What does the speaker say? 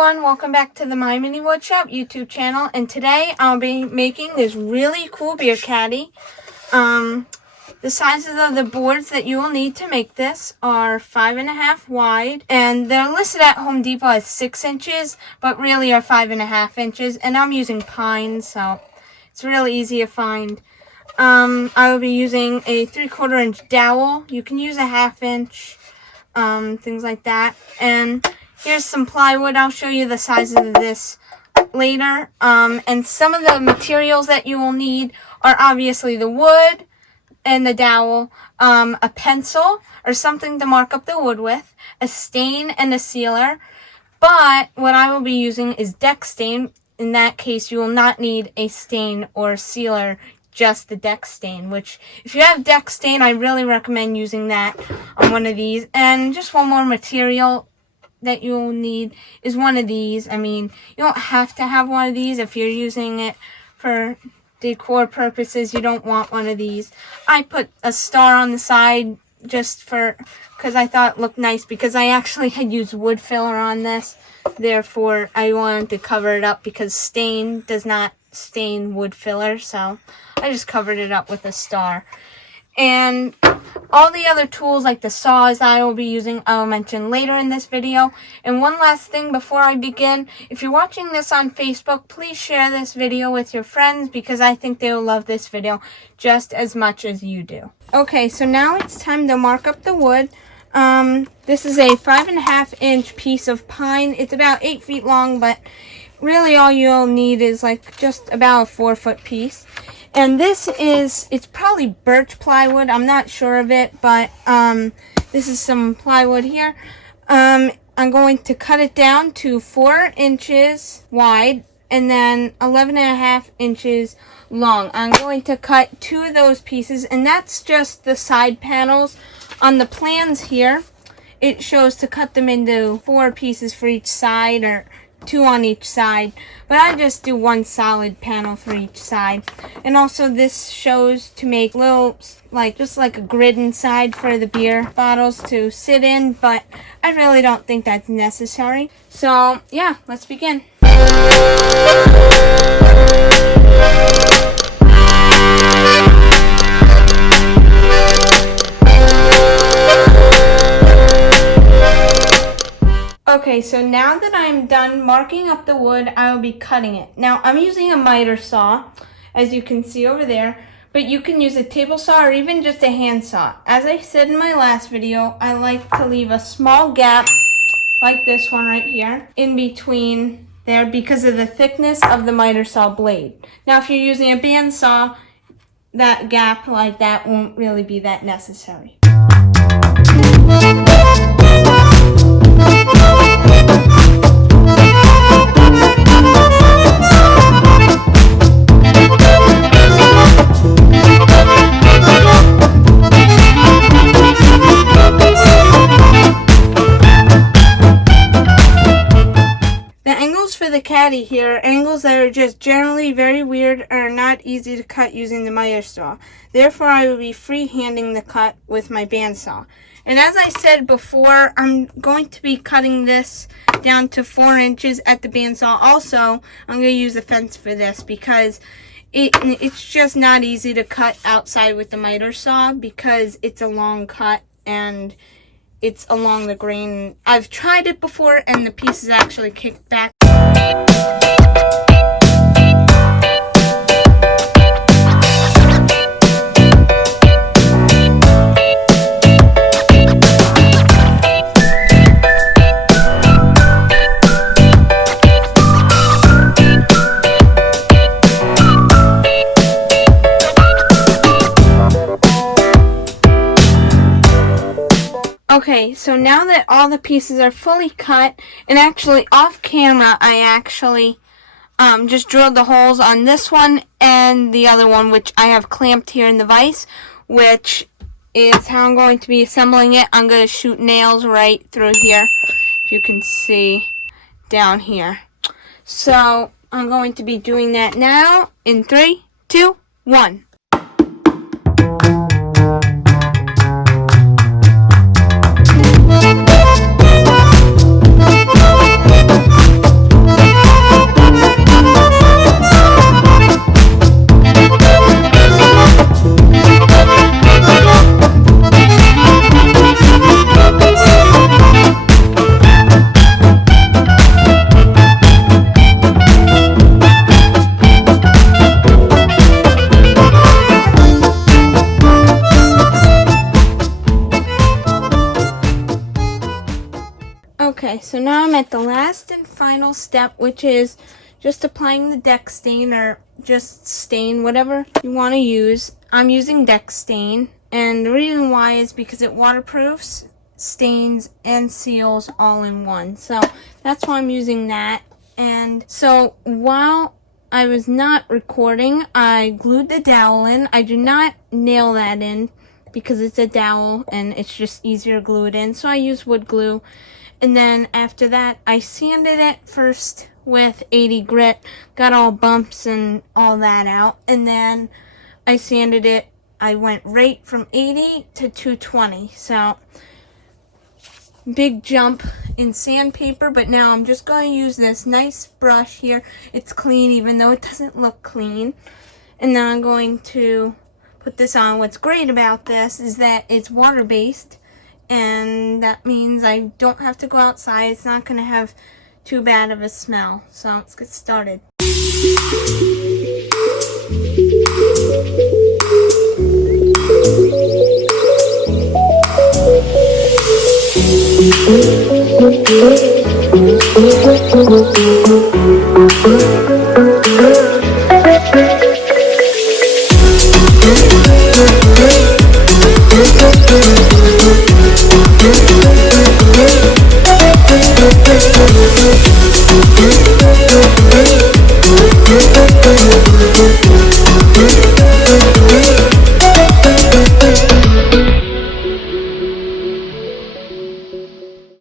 everyone, welcome back to the My Mini Woodshop YouTube channel, and today I'll be making this really cool beer caddy. The sizes of the boards that you will need to make this are 5.5 wide, and they're listed at Home Depot as 6 inches, but really are 5.5 inches, and I'm using pine, so it's really easy to find. I will be using a 3/4 inch dowel. You can use a 1/2 inch, things like that, and here's some plywood. I'll show you the sizes of this later. And some of the materials that you will need are obviously the wood and the dowel, a pencil or something to mark up the wood with, a stain and a sealer. But what I will be using is deck stain. In that case, you will not need a stain or sealer, just the deck stain, which if you have deck stain, I really recommend using that on one of these. And just one more material that you'll need is one of these. I mean, you don't have to have one of these if you're using it for decor purposes. You don't want one of these. I put a star on the side just because I thought it looked nice, because I actually had used wood filler on this. Therefore, I wanted to cover it up because stain does not stain wood filler, so I just covered it up with a star. And all the other tools like the saws I will be using, I will mention later in this video. And one last thing before I begin, if you're watching this on Facebook, please share this video with your friends, because I think they will love this video just as much as you do. Okay, so now it's time to mark up the wood. This is a 5.5 inch piece of pine. It's about 8 feet long, but really all you'll need is like just about a 4-foot piece. And this is, it's probably birch plywood, I'm not sure of it, but this is some plywood here. I'm going to cut it down to 4 inches wide and then 11.5 inches long. I'm going to cut 2 of those pieces, and that's just the side panels. On the plans here, it shows to cut them into 4 pieces for each side, or 2 on each side, but I just do 1 solid panel for each side. And also this shows to make little, just like a grid inside for the beer bottles to sit in, but I really don't think that's necessary. So yeah, let's begin. Okay, so now that I'm done marking up the wood, I will be cutting it. Now, I'm using a miter saw, as you can see over there, but you can use a table saw or even just a hand saw. As I said in my last video, I like to leave a small gap, like this one right here, in between there because of the thickness of the miter saw blade. Now, if you're using a band saw, that gap like that won't really be that necessary. The caddy here are angles that are just generally very weird or are not easy to cut using the miter saw. Therefore, I will be freehanding the cut with my bandsaw. And as I said before, I'm going to be cutting this down to 4 inches at the bandsaw. Also, I'm going to use a fence for this because it's just not easy to cut outside with the miter saw because it's a long cut and it's along the grain. I've tried it before and the pieces actually kick back. Okay, so now that all the pieces are fully cut, and actually off camera, I actually just drilled the holes on this one and the other one, which I have clamped here in the vise, which is how I'm going to be assembling it. I'm going to shoot nails right through here, if you can see down here. So I'm going to be doing that now in 3, 2, 1. Okay, so now I'm at the last and final step, which is just applying the deck stain or just stain, whatever you want to use. I'm using deck stain, and the reason why is because it waterproofs, stains, and seals all in one. So that's why I'm using that. And so while I was not recording, I glued the dowel in. I do not nail that in because it's a dowel and it's just easier to glue it in. So I use wood glue. And then after that, I sanded it first with 80 grit, got all bumps and all that out. And then I sanded it. I went right from 80 to 220. So big jump in sandpaper, but now I'm just going to use this nice brush here. It's clean even though it doesn't look clean. And then I'm going to put this on. What's great about this is that it's water-based, and that means I don't have to go outside. It's not going to have too bad of a smell. So let's get started.